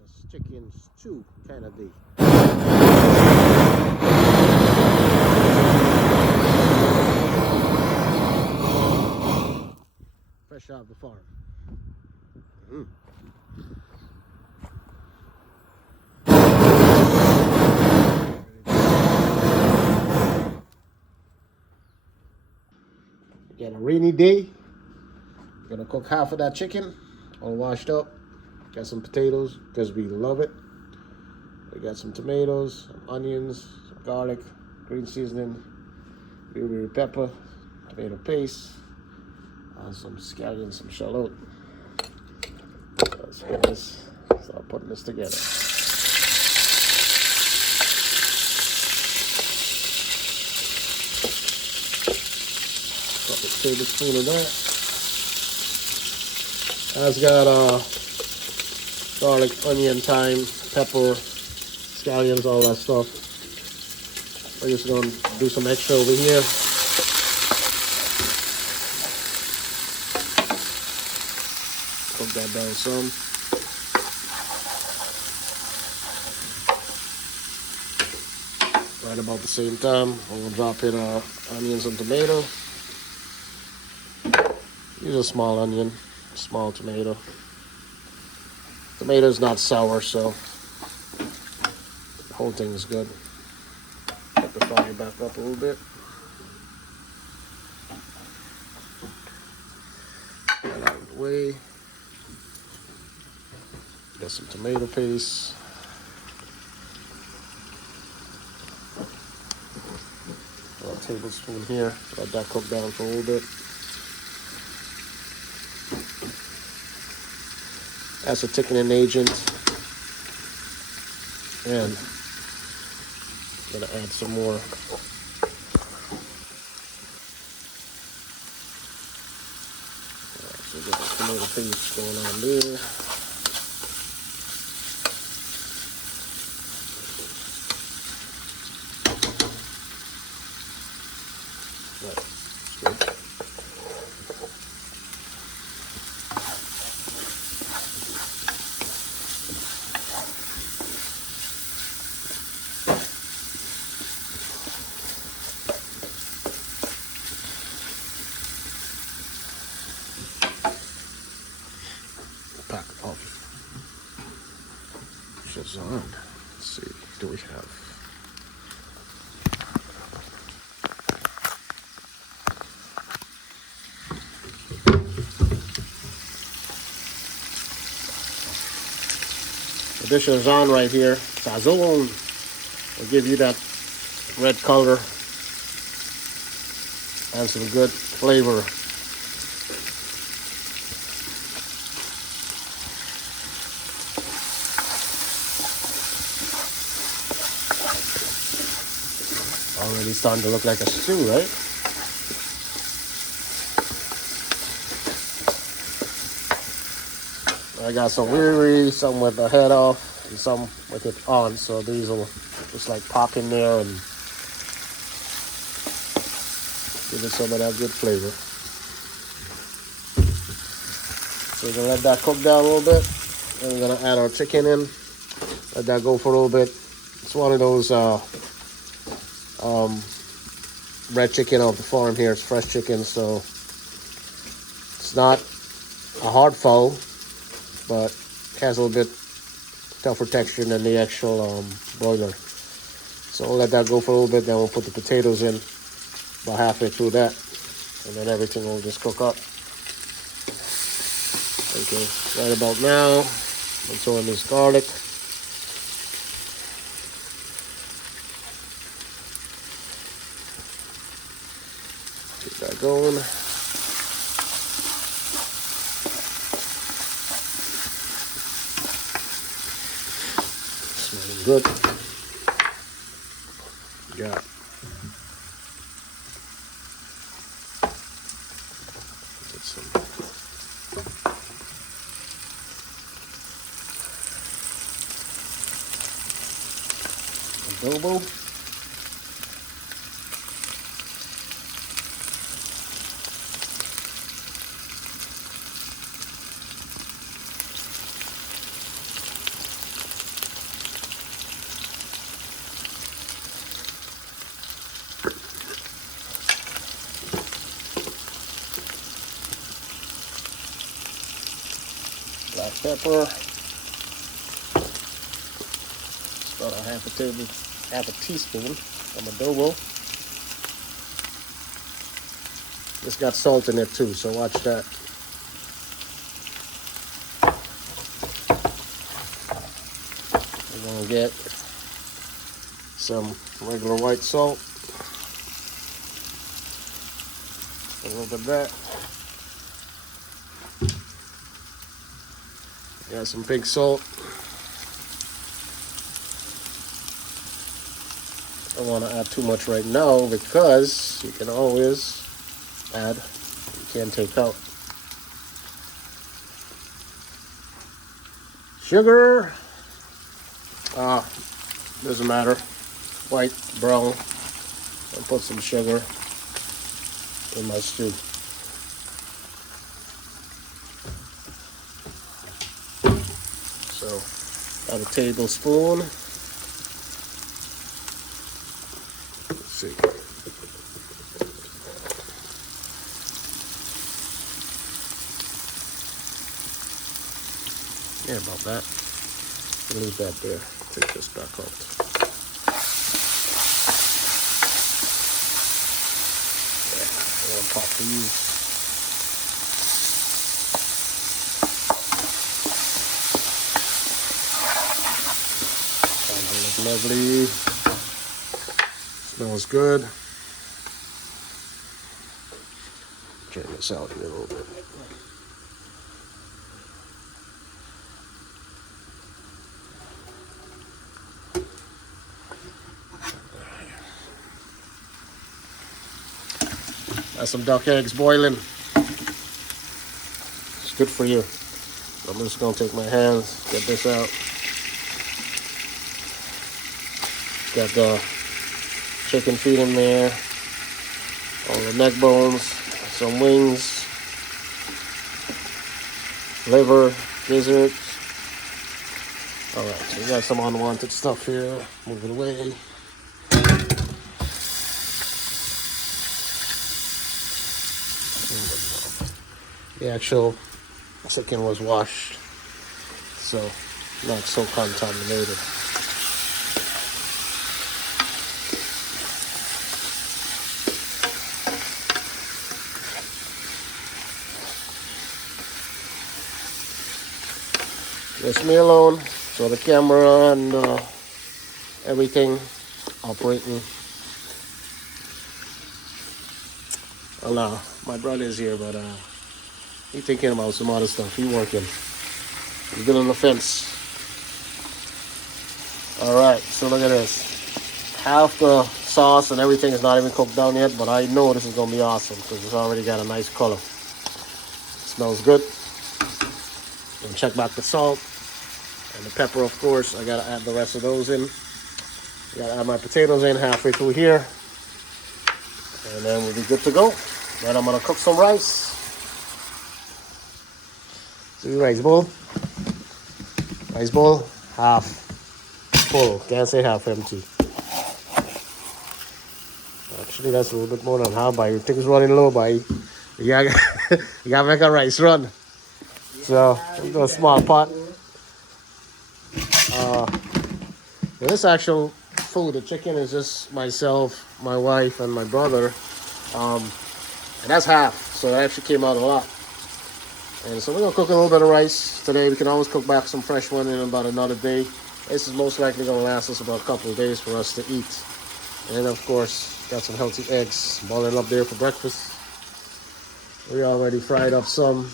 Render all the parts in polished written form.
It's chicken stew kind of day. Fresh off the farm. Mm. Again, a rainy day. Gonna cook half of that chicken, all washed up. Got some potatoes because we love it. We got some tomatoes, some onions, some garlic, green seasoning, green pepper, tomato paste, some scallions, some shallot. Let's get this, start putting this together. Couple tablespoons of that. That's got garlic, onion, thyme, pepper, scallions, all that stuff. We're just gonna do some extra over here. Cook that down some. Right about the same time, I'm gonna drop in our onions and tomato. Use a small onion, small tomato. Tomato's not sour, so the whole thing is good. Get the fire back up a little bit. Get out of the way. Get some tomato paste. A tablespoon here. Let that cook down for a little bit. That's a thickening agent. And I'm gonna add some more. So we got the tomato paste going on there. That's good. Pack of Shazam. Let's see, do we have? The dish is on right here. Sazon will give you that red color and some good flavor. Already starting to look like a stew, right? I got some weary, some with the head off, and some with it on. So these will just like pop in there and give it some of that good flavor. So we're gonna let that cook down a little bit. And we're gonna add our chicken in. Let that go for a little bit. It's one of those red chicken off the farm here. It's fresh chicken, so it's not a hard fowl, but it has a little bit tougher texture than the actual broiler. So we'll let that go for a little bit, then we'll put the potatoes in about halfway through that, and then everything will just cook up. Okay, right about now, I'm throwing this garlic. Keep that going. Smelling good. Yeah. Get some adobo. pepper. About a half a teaspoon of adobo. It's got salt in it too, so watch that. We're gonna get some regular white salt. A little bit of that. Got some pink salt. I don't want to add too much right now because you can always add, you can take out. Sugar, doesn't matter, white, brown, I'll put some sugar in my stew. So, about a tablespoon. Let's see. Yeah, about that. I'll leave that there. Take this back out. Yeah, I'm gonna pop these. Sounds look lovely. Smells good. Turn this out here a little bit. Got some duck eggs boiling. It's good for you. I'm just gonna take my hands, get this out. Got the chicken feet in there, all the neck bones, some wings, liver, gizzards. All right, so we got some unwanted stuff here. Move it away. The actual chicken was washed, so not so contaminated. Just me alone, so the camera and everything operating. Well, my brother is here, but he's thinking about some other stuff. He's working. He's been on the fence. All right, so look at this. Half the sauce and everything is not even cooked down yet, but I know this is gonna be awesome because it's already got a nice color. Smells good. And check back the salt and the pepper, of course. I gotta add the rest of those in. I gotta add my potatoes in halfway through here, and then we'll be good to go. Then I'm gonna cook some rice. See the rice bowl? Rice bowl, half full. Can't say half empty. Actually, that's a little bit more than half. By things running low, by you gotta, you gotta make a rice run. So I'm doing a small pot. This actual food, the chicken, is just myself, my wife, and my brother. And that's half, so it actually came out a lot. And so we're gonna cook a little bit of rice today. We can always cook back some fresh one in about another day. This is most likely gonna last us about a couple of days for us to eat. And then, of course, got some healthy eggs boiling up there for breakfast. We already fried up some.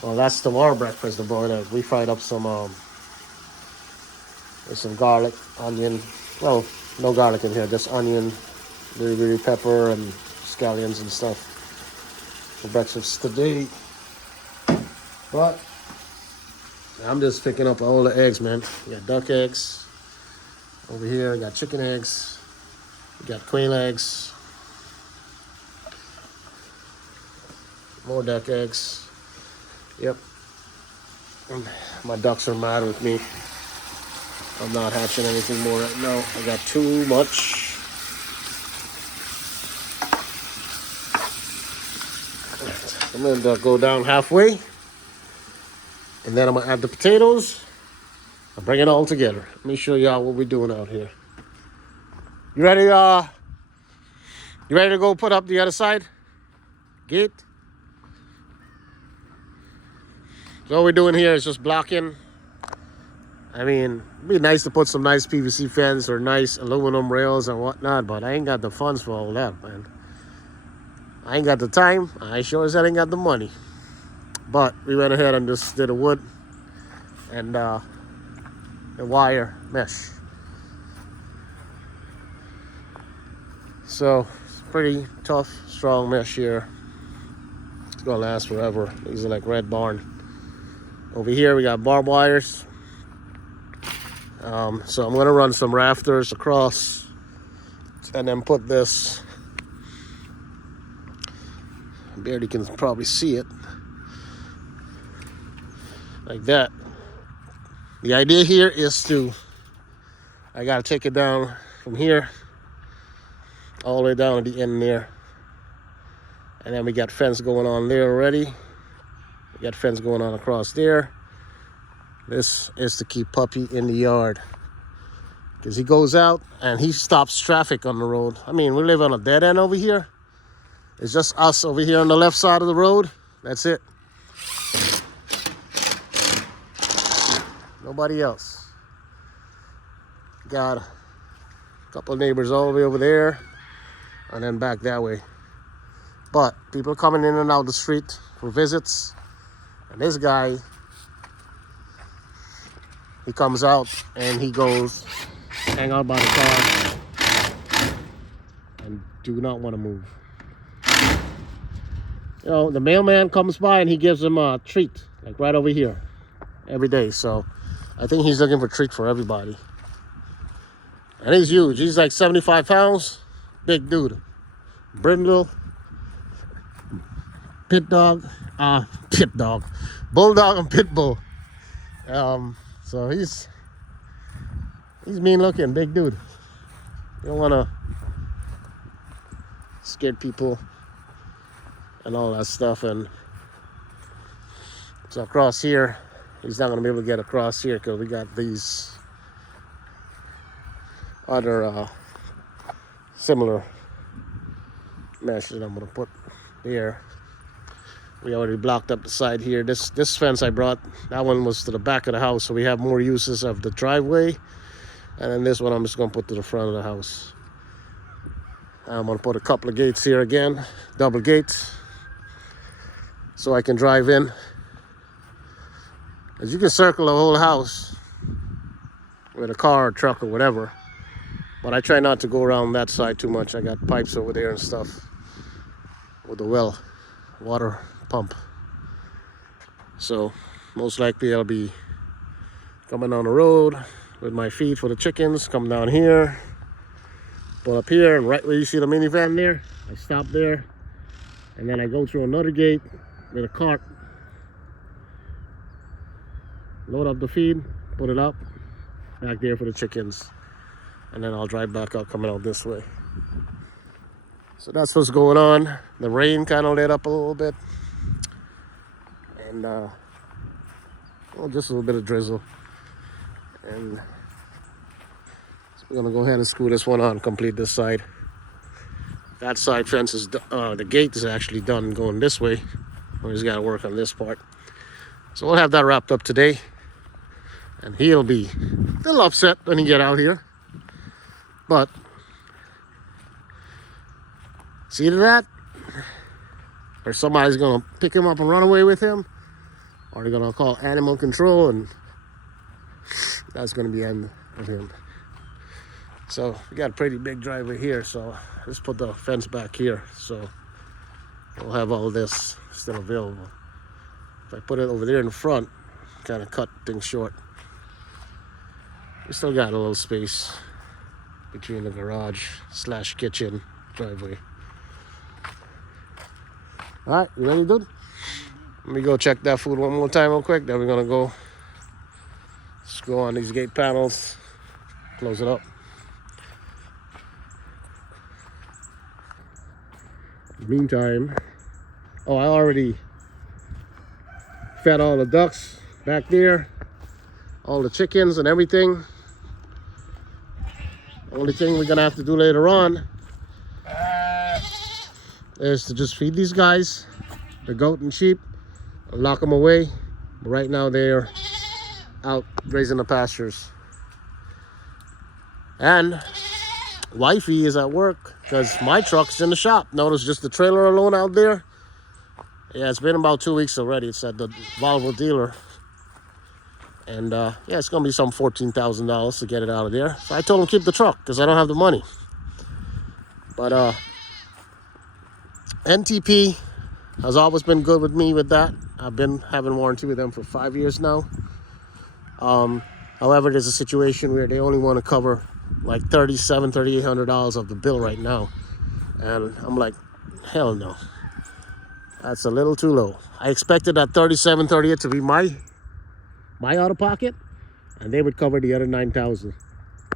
Well, that's tomorrow breakfast, the boiled egg. We fried up some with some garlic, onion. Well, no garlic in here, just onion, little pepper, and scallions and stuff for breakfast today. But I'm just picking up all the eggs, man. We got duck eggs over here. We got chicken eggs. We got quail eggs. More duck eggs. Yep. My ducks are mad with me. I'm not hatching anything more right now. I got too much. I'm gonna go down halfway. And then I'm gonna add the potatoes. I'll bring it all together. Let me show y'all what we're doing out here. You ready? You ready to go put up the other side gate? So what we're doing here is just blocking. I mean, it'd be nice to put some nice PVC fence or nice aluminum rails and whatnot, but I ain't got the funds for all that, man. I ain't got the time. I sure as hell ain't got the money. But we went ahead and just did the wood and the wire mesh. So it's pretty tough, strong mesh here. It's gonna last forever. These are like Red Barn. Over here we got barbed wires. So I'm gonna run some rafters across and then put this. Barely can probably see it. Like that. The idea here is I gotta take it down from here all the way down to the end there. And then we got fence going on there already. We got fence going on across there. This is to keep Puppy in the yard. Because he goes out and he stops traffic on the road. I mean, we live on a dead end over here. It's just us over here on the left side of the road. That's it. Nobody else. Got a couple of neighbors all the way over there. And then back that way. But people coming in and out the street for visits. And this guy, he comes out and he goes hang out by the car and do not want to move. You know, the mailman comes by and he gives him a treat, like right over here, every day. So I think he's looking for a treat for everybody. And he's huge. He's like 75 pounds. Big dude. Brindle. Bulldog and pit bull. So he's mean looking, big dude. You don't want to scare people and all that stuff. And so across here, he's not going to be able to get across here because we got these other similar mesh that I'm going to put there. We already blocked up the side here. This fence I brought, that one was to the back of the house, so we have more uses of the driveway. And then this one I'm just going to put to the front of the house. I'm going to put a couple of gates here again, double gates, so I can drive in. As you can circle the whole house with a car or truck or whatever, but I try not to go around that side too much. I got pipes over there and stuff with the well, water pump. So most likely I'll be coming down the road with my feed for the chickens, come down here, pull up here, and right where you see the minivan there, I stop there, and then I go through another gate with a cart, load up the feed, put it up back there for the chickens, and then I'll drive back out coming out this way. So that's what's going on. The rain kind of let up a little bit, and well, just a little bit of drizzle. And so we're gonna go ahead and screw this one on, complete this side. That side fence is the gate is actually done going this way. We just gotta work on this part. So we'll have that wrapped up today, and he'll be a little upset when he get out here, but see to that, or somebody's gonna pick him up and run away with him, or they're gonna call animal control, and that's gonna be the end of him. So we got a pretty big driveway here, so let's put the fence back here, so we'll have all this still available. If I put it over there in the front, kind of cut things short. We still got a little space between the garage / kitchen driveway. All right, you ready, dude? Let me go check that food one more time real quick. Then we're gonna go screw on these gate panels, close it up. Meantime, I already fed all the ducks back there, all the chickens and everything. Only thing we're gonna have to do later on is to just feed these guys, the goat and sheep, lock them away. But right now they're out grazing the pastures. And wifey is at work because my truck's in the shop. Notice just the trailer alone out there. Yeah, it's been about 2 weeks already. It's at the Volvo dealer. And yeah, it's gonna be some $14,000 to get it out of there. So I told him keep the truck because I don't have the money. But NTP has always been good with me with that. I've been having warranty with them for 5 years now. However, there's a situation where they only want to cover like $3,800 of the bill right now. And I'm like, hell no. That's a little too low. I expected that $3,738 to be my out of pocket, and they would cover the other $9,000.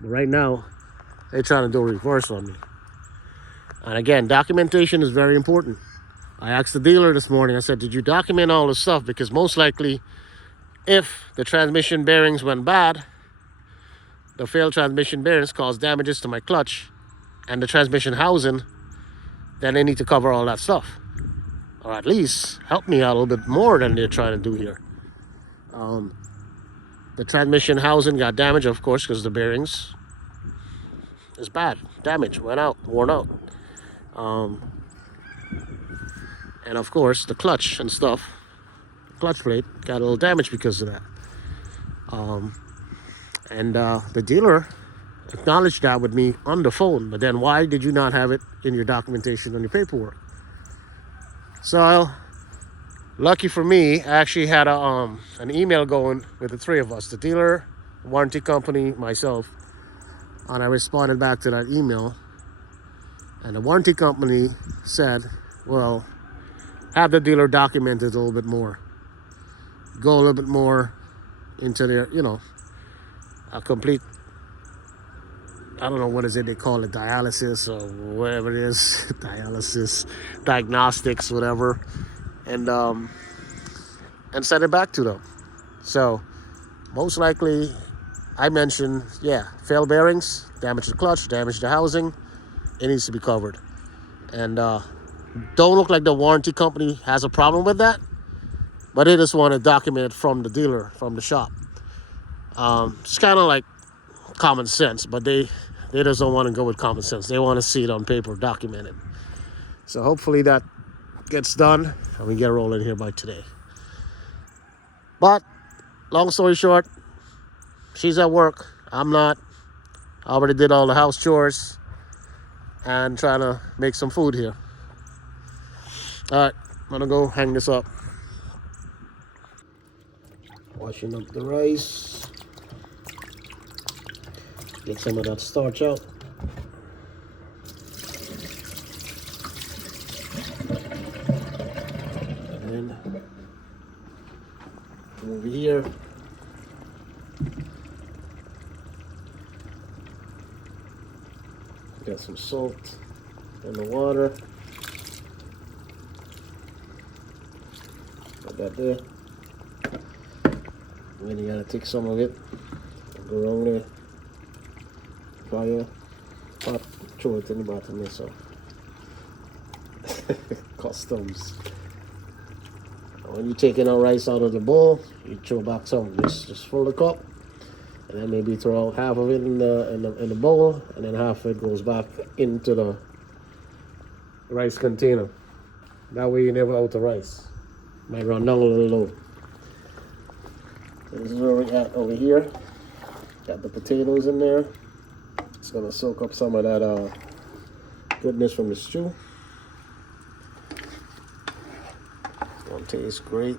But right now, they're trying to do a reverse on me. And again, documentation is very important. I asked the dealer this morning, I said, did you document all this stuff? Because most likely, if the transmission bearings went bad, the failed transmission bearings caused damages to my clutch and the transmission housing, then they need to cover all that stuff. Or at least help me out a little bit more than they're trying to do here. The transmission housing got damaged, of course, because the bearings is bad. Damaged, went out, worn out. And of course, the clutch and stuff, clutch plate, got a little damage because of that. The dealer acknowledged that with me on the phone, but then why did you not have it in your documentation on your paperwork? So, lucky for me, I actually had an email going with the three of us, the dealer, warranty company, myself, and I responded back to that email. And the warranty company said, well, have the dealer document it a little bit more. Go a little bit more into their, a complete, I don't know what is it they call it, dialysis or whatever it is, dialysis, diagnostics, whatever, and send it back to them. So most likely, I mentioned, failed bearings, damage the clutch, damage the housing, it needs to be covered. And don't look like the warranty company has a problem with that, but they just want to document it from the dealer, from the shop. It's kind of like common sense, but they just don't want to go with common sense. They want to see it on paper, documented. So hopefully that gets done and we get rolling here by today. But long story short, she's at work. I'm not. I already did all the house chores and trying to make some food here. All right, I'm gonna go hang this up. Washing up the rice. Get some of that starch out. And then over here. Got some salt in the water. Got that there. And then you gotta take some of it, go around there, fire, pot, throw it in the bottom there, so. Customs. When you're taking our rice out of the bowl, you throw back some, just fill the cup, and then maybe throw out half of it in the bowl, and then half of it goes back into the rice container. That way you're never out of rice. Might run down a little low. This is where we're at over here. Got the potatoes in there. It's gonna soak up some of that goodness from the stew. It's gonna taste great.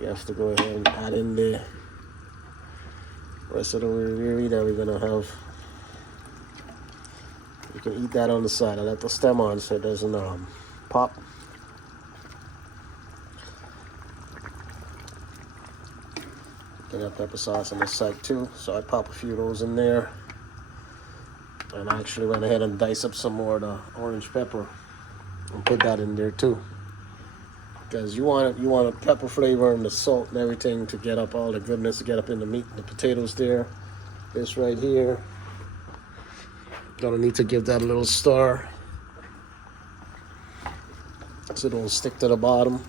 You have to go ahead and add in the rest of the riri that we're gonna have. You can eat that on the side. I let the stem on so it doesn't pop. Get that pepper sauce on the side too, so I pop a few of those in there. And I actually went ahead and diced up some more of the orange pepper and put that in there too. because you want a pepper flavor and the salt and everything to get up all the goodness, to get up in the meat, the potatoes there. This right here, gonna need to give that a little stir so it won't stick to the bottom.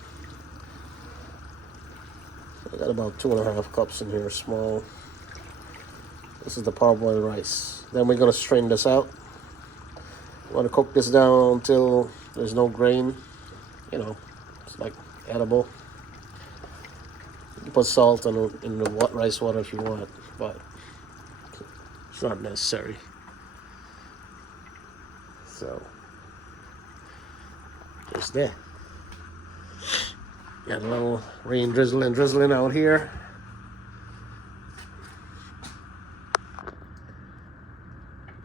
I got about 2.5 cups in here, small. This is the parboiled rice. Then we're gonna strain this out. We want to cook this down until there's no grain. You know, it's like edible. You can put salt in the rice water if you want, but it's not necessary. So, just there. Got a little rain drizzling out here.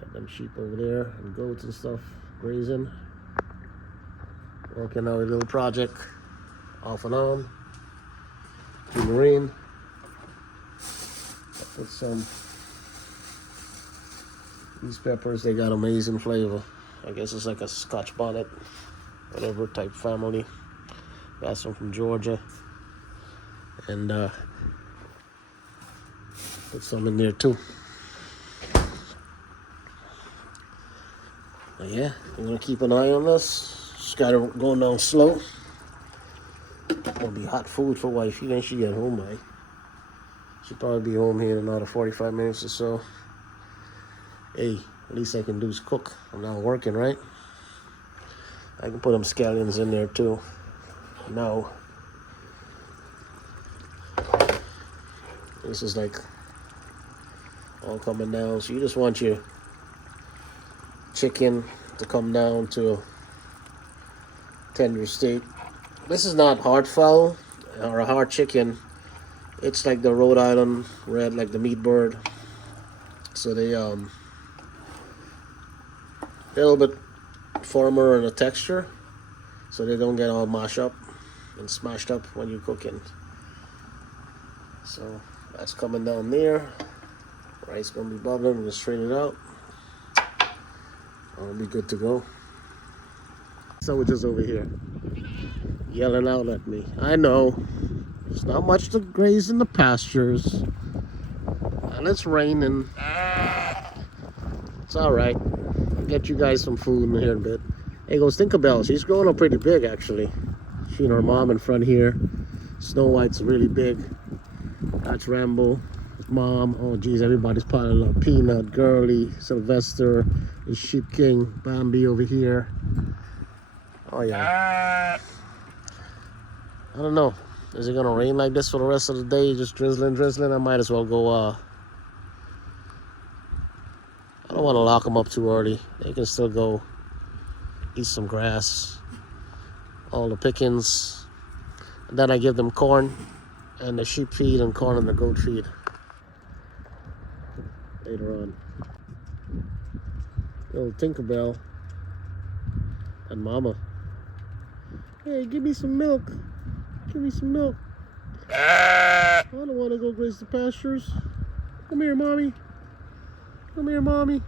Got them sheep over there and goats and stuff grazing. Working on a little project off and on. In the rain. Put some these peppers, they got amazing flavor. I guess it's like a Scotch bonnet, whatever type family. Got some from Georgia. And put some in there too. But yeah, I'm gonna keep an eye on this. Just got it going down slow. Gonna be hot food for wifey when she get home by. She'll probably be home here in another 45 minutes or so. Hey, at least I can do is cook. I'm not working, right? I can put them scallions in there too. Now, this is like all coming down. So you just want your chicken to come down to a tender state. This is not hard fowl or a hard chicken. It's like the Rhode Island red, like the meat bird. So they're a little bit firmer in the texture, so they don't get all mashed up and smashed up when you're cooking. So that's coming down there. Rice gonna be bubbling. I'm gonna strain it out. I'll be good to go. Sandwiches over here yelling out at me. I know there's not much to graze in the pastures, and it's raining. It's all right. I'll get you guys some food in here in a bit. Hey, goes Tinkerbell. She's growing up pretty big, actually. She and her mom in front here. Snow White's really big. That's Rambo. His mom. Oh, geez, everybody's piling up. Peanut, Girly, Sylvester, the Sheep King, Bambi over here. Oh, yeah. I don't know. Is it going to rain like this for the rest of the day? Just drizzling? I might as well go, I don't want to lock them up too early. They can still go eat some grass. All the pickings. And then I give them corn and the sheep feed and corn and the goat feed later on. Little Tinkerbell and Mama. Hey, give me some milk. Give me some milk. I don't want to go graze the pastures. Come here, Mommy. Come here, Mommy.